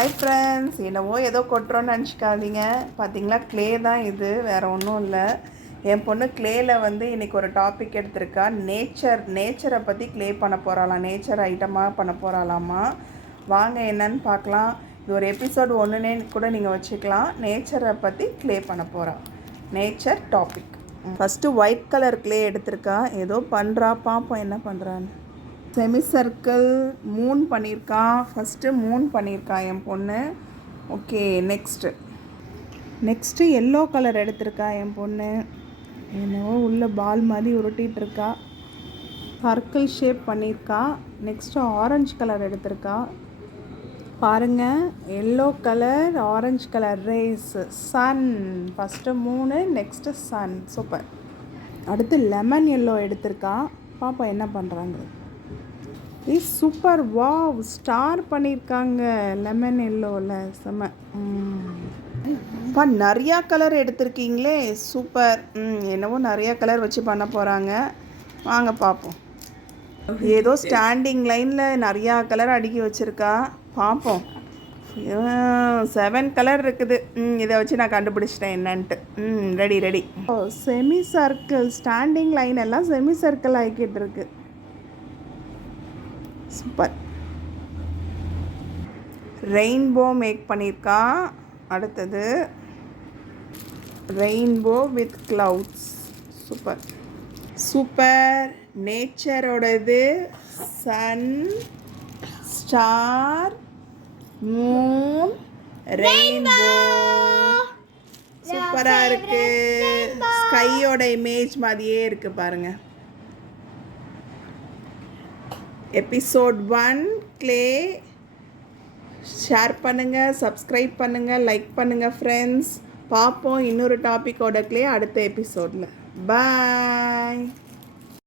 Hi friends, என்னவோ ஏதோ கொட்டுறோன்னு நினச்சிக்காதீங்க. பார்த்தீங்களா, க்ளே தான் இது, வேறு ஒன்றும் இல்லை. என் பொண்ணு க்ளேயில் இன்றைக்கி ஒரு டாபிக் எடுத்திருக்கா. நேச்சரை பற்றி க்ளே பண்ண போகிறாளாம், நேச்சர் ஐட்டமாக பண்ண போகிறாளாமா. வாங்க என்னன்னு பார்க்கலாம். இது ஒரு எபிசோடு ஒன்றுனே கூட நீங்கள் வச்சுக்கலாம். நேச்சரை பற்றி க்ளே பண்ண போகிறா, nature topic. First white colour clay எடுத்திருக்கா, ஏதோ பண்ணுறா, பார்ப்போம் என்ன பண்ணுறான்னு. செமி சர்க்கிள் மூன் பண்ணியிருக்கான். ஃபஸ்ட்டு மூன் பண்ணியிருக்கான் என் பொண்ணு. ஓகே, நெக்ஸ்ட்டு எல்லோ கலர் எடுத்திருக்கா என் பொண்ணு. என்னவோ உள்ள பால் மாதிரி உருட்டிகிட்ருக்கா. சர்க்கிள் ஷேப் பண்ணியிருக்கா. நெக்ஸ்ட்டு ஆரஞ்சு கலர் எடுத்திருக்கா. பாருங்கள், yellow colour, orange colour rays, sun. First moon, next sun. Super. அடுத்து லெமன் எல்லோ எடுத்திருக்கா. பாப்பா என்ன பண்ணுறாங்க. சூப்பர், வாவ், ஸ்டார் பண்ணியிருக்காங்க லெமன் எல்லோவில். செம்ம. நிறையா கலர் எடுத்திருக்கீங்களே, சூப்பர். என்னவோ நிறையா கலர் வச்சு பண்ண போகிறாங்க. வாங்க பார்ப்போம். ஏதோ ஸ்டாண்டிங் லைனில் நிறையா கலர் அடுக்கி வச்சுருக்கா. பார்ப்போம். 7 கலர் இருக்குது. இதை வச்சு நான் கண்டுபிடிச்சிட்டேன் என்னன்ட்டு. Ready. Semi circle, standing line எல்லாம் செமி சர்க்கிள் ஆகிக்கிட்டு இருக்கு. சூப்பர். ரெயின்போ மேக் பண்ணியிருக்கா. அடுத்தது ரெயின்போ வித் க்ளவுட்ஸ். சூப்பர். நேச்சரோடது சன், ஸ்டார், மூன், ரெயின்போ. சூப்பராக இருக்குது. ஸ்கையோட இமேஜ் மாதிரியே இருக்குது பாருங்கள். Episode 1 clay. ஷேர் பண்ணுங்கள், சப்ஸ்கிரைப் பண்ணுங்கள், லைக் பண்ணுங்கள் ஃப்ரெண்ட்ஸ். பார்ப்போம் இன்னொரு டாப்பிக்கோட க்ளே அடுத்த எபிசோடில். பாய்.